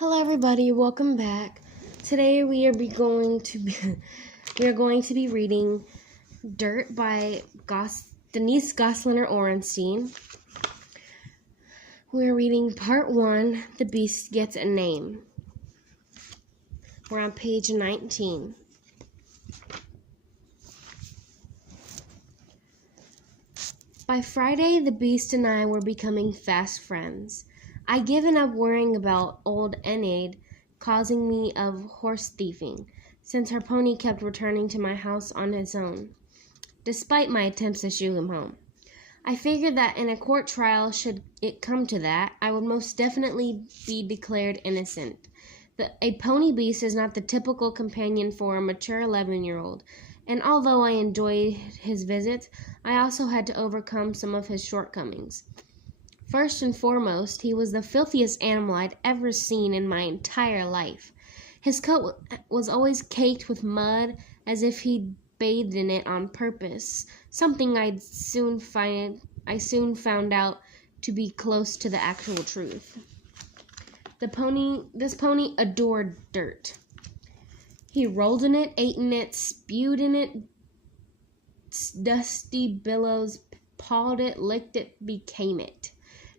Hello everybody, welcome back. Today we are going to be reading Dirt by Denise Gosliner Orenstien. We're reading part 1, The Beast Gets a Name. We're on page 19. By Friday, the Beast and I were becoming fast friends. I'd given up worrying about old Enid causing me of horse thieving, since her pony kept returning to my house on his own, despite my attempts to shoo him home. I figured that in a court trial, should it come to that, I would most definitely be declared innocent. A pony beast is not the typical companion for a mature 11-year-old, and although I enjoyed his visits, I also had to overcome some of his shortcomings. First and foremost, he was the filthiest animal I'd ever seen in my entire life. His coat was always caked with mud, as if he'd bathed in it on purpose, something I soon found out to be close to the actual truth. This pony adored dirt. He rolled in it, ate in it, spewed in it, dusty billows, pawed it, licked it, became it.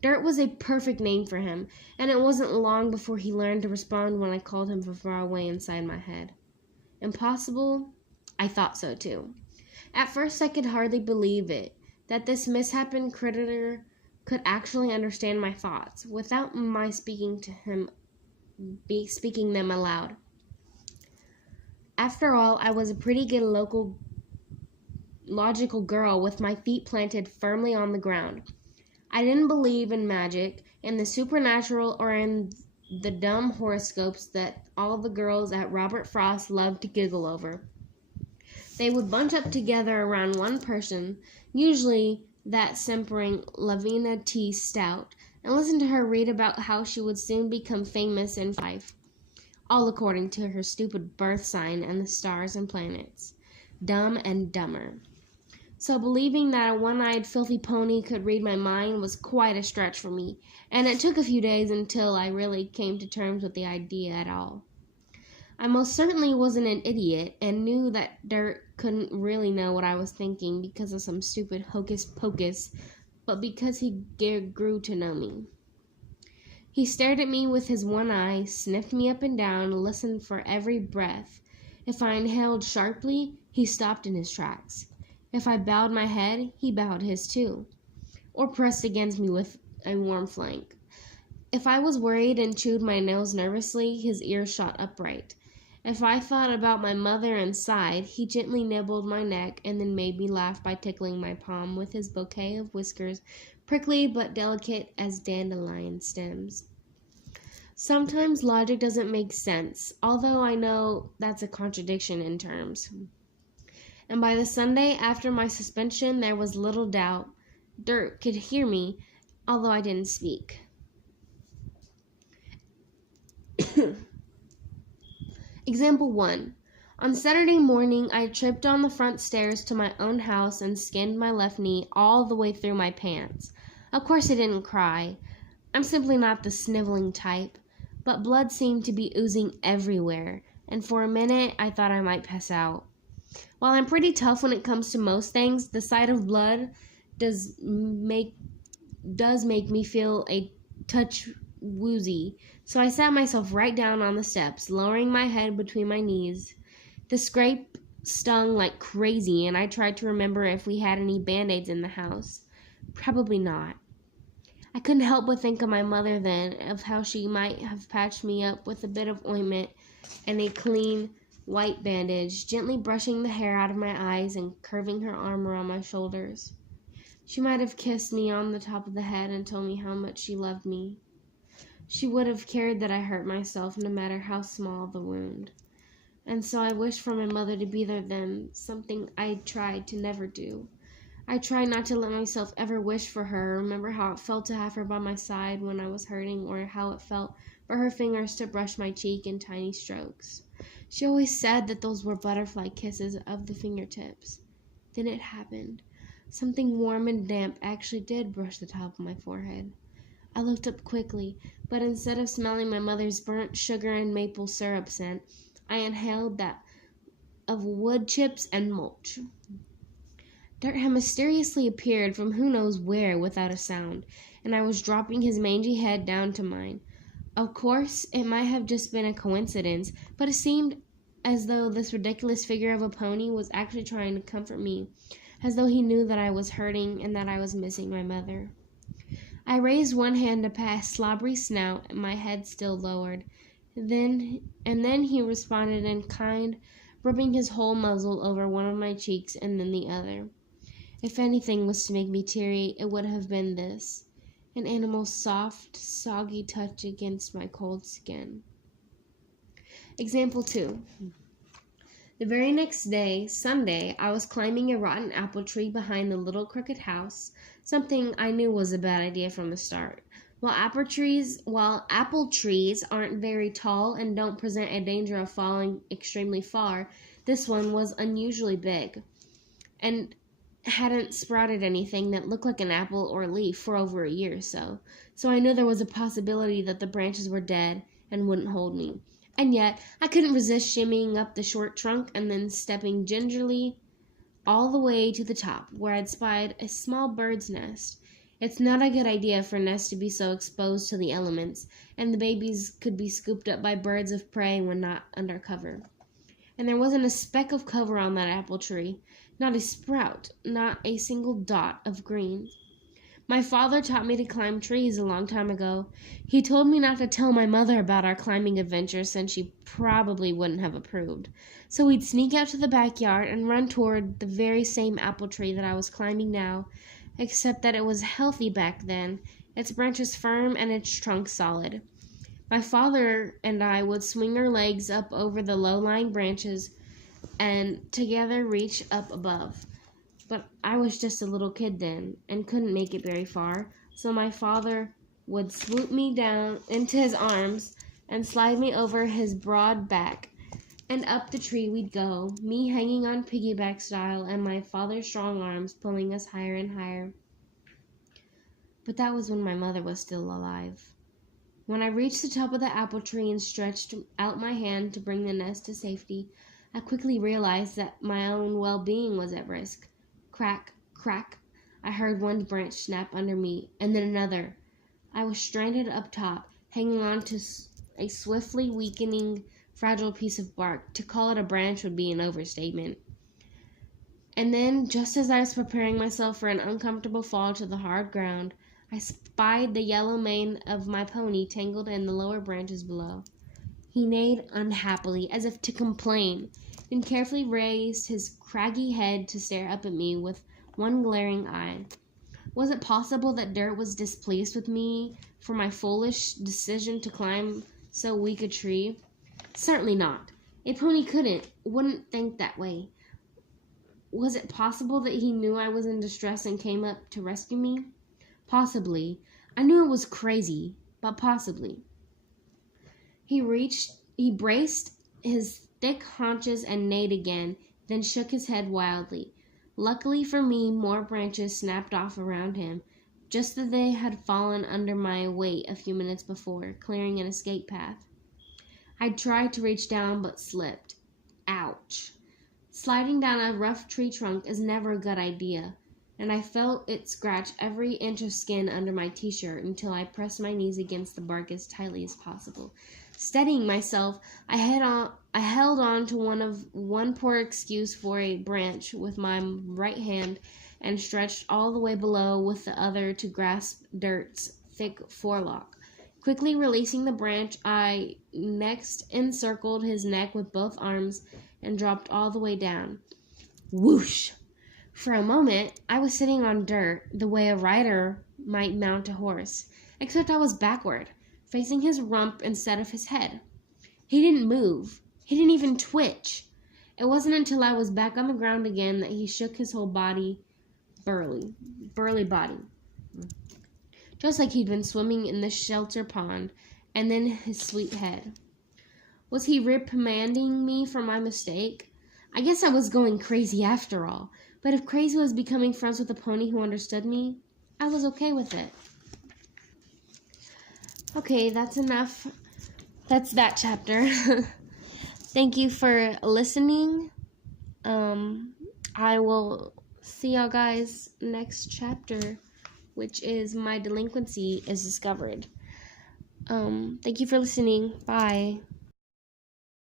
Dirt was a perfect name for him, and it wasn't long before he learned to respond when I called him from far away inside my head. Impossible? I thought so too. At first I could hardly believe it, that this misshapen critter could actually understand my thoughts, without my speaking them aloud. After all, I was a pretty good logical girl with my feet planted firmly on the ground. I didn't believe in magic, in the supernatural, or in the dumb horoscopes that all the girls at Robert Frost loved to giggle over. They would bunch up together around one person, usually that simpering Lavina T. Stout, and listen to her read about how she would soon become famous in life, all according to her stupid birth sign and the stars and planets. Dumb and dumber. So believing that a one-eyed filthy pony could read my mind was quite a stretch for me, and it took a few days until I really came to terms with the idea at all. I most certainly wasn't an idiot, and knew that Dirt couldn't really know what I was thinking because of some stupid hocus-pocus, but because he grew to know me. He stared at me with his one eye, sniffed me up and down, listened for every breath. If I inhaled sharply, he stopped in his tracks. If I bowed my head, he bowed his too, or pressed against me with a warm flank. If I was worried and chewed my nails nervously, his ears shot upright. If I thought about my mother and sighed, he gently nibbled my neck and then made me laugh by tickling my palm with his bouquet of whiskers, prickly but delicate as dandelion stems. Sometimes logic doesn't make sense, although I know that's a contradiction in terms. And by the Sunday after my suspension, there was little doubt. Dirt could hear me, although I didn't speak. Example 1. On Saturday morning, I tripped on the front stairs to my own house and skinned my left knee all the way through my pants. Of course I didn't cry. I'm simply not the sniveling type, but blood seemed to be oozing everywhere, and for a minute I thought I might pass out. While I'm pretty tough when it comes to most things, the sight of blood does make me feel a touch woozy, so I sat myself right down on the steps, lowering my head between my knees. The scrape stung like crazy, and I tried to remember if we had any Band-Aids in the house. Probably not. I couldn't help but think of my mother then, of how she might have patched me up with a bit of ointment and a clean white bandage, gently brushing the hair out of my eyes and curving her arm around my shoulders. She might have kissed me on the top of the head and told me how much she loved me. She would have cared that I hurt myself, no matter how small the wound. And so I wished for my mother to be there then, something I tried to never do. I tried not to let myself ever wish for her, or remember how it felt to have her by my side when I was hurting, or how it felt for her fingers to brush my cheek in tiny strokes. She always said that those were butterfly kisses of the fingertips. Then it happened. Something warm and damp actually did brush the top of my forehead. I looked up quickly, but instead of smelling my mother's burnt sugar and maple syrup scent, I inhaled that of wood chips and mulch. Dirt had mysteriously appeared from who knows where without a sound, and I was dropping his mangy head down to mine. Of course, it might have just been a coincidence, but it seemed as though this ridiculous figure of a pony was actually trying to comfort me, as though he knew that I was hurting and that I was missing my mother. I raised one hand to pat his slobbery snout, and my head still lowered. Then he responded in kind, rubbing his whole muzzle over one of my cheeks and then the other. If anything was to make me teary, it would have been this, an animal's soft, soggy touch against my cold skin. Example 2. The very next day, Sunday, I was climbing a rotten apple tree behind the little crooked house, something I knew was a bad idea from the start. While apple trees aren't very tall and don't present a danger of falling extremely far, this one was unusually big and hadn't sprouted anything that looked like an apple or leaf for over a year or so. So I knew there was a possibility that the branches were dead and wouldn't hold me. And yet, I couldn't resist shimmying up the short trunk and then stepping gingerly all the way to the top, where I'd spied a small bird's nest. It's not a good idea for nests to be so exposed to the elements, and the babies could be scooped up by birds of prey when not under cover. And there wasn't a speck of cover on that apple tree, not a sprout, not a single dot of green. My father taught me to climb trees a long time ago. He told me not to tell my mother about our climbing adventure since she probably wouldn't have approved. So we'd sneak out to the backyard and run toward the very same apple tree that I was climbing now, except that it was healthy back then, its branches firm and its trunk solid. My father and I would swing our legs up over the low-lying branches and together reach up above. But I was just a little kid then, and couldn't make it very far, so my father would swoop me down into his arms and slide me over his broad back, and up the tree we'd go, me hanging on piggyback style, and my father's strong arms pulling us higher and higher. But that was when my mother was still alive. When I reached the top of the apple tree and stretched out my hand to bring the nest to safety, I quickly realized that my own well-being was at risk. Crack, crack, I heard one branch snap under me, and then another. I was stranded up top, hanging on to a swiftly weakening, fragile piece of bark. To call it a branch would be an overstatement. And then, just as I was preparing myself for an uncomfortable fall to the hard ground, I spied the yellow mane of my pony tangled in the lower branches below. He neighed unhappily, as if to complain, then carefully raised his craggy head to stare up at me with one glaring eye. Was it possible that Dirt was displeased with me for my foolish decision to climb so weak a tree? Certainly not. A pony wouldn't think that way. Was it possible that he knew I was in distress and came up to rescue me? Possibly. I knew it was crazy, but possibly. He braced his thick haunches and neighed again, then shook his head wildly. Luckily for me, more branches snapped off around him, just as they had fallen under my weight a few minutes before, clearing an escape path. I tried to reach down, but slipped. Ouch. Sliding down a rough tree trunk is never a good idea, and I felt it scratch every inch of skin under my t-shirt until I pressed my knees against the bark as tightly as possible. Steadying myself, I held on to one poor excuse for a branch with my right hand and stretched all the way below with the other to grasp Dirt's thick forelock. Quickly releasing the branch, I next encircled his neck with both arms and dropped all the way down. Whoosh! For a moment, I was sitting on Dirt the way a rider might mount a horse, except I was backward, facing his rump instead of his head. He didn't move. He didn't even twitch. It wasn't until I was back on the ground again that he shook his whole body, burly body, just like he'd been swimming in the shelter pond, and then his sweet head. Was he reprimanding me for my mistake? I guess I was going crazy after all, but if crazy was becoming friends with a pony who understood me, I was okay with it. Okay, that's enough. That's that chapter. Thank you for listening. I will see y'all guys next chapter, which is My Delinquency Is Discovered. Thank you for listening. Bye.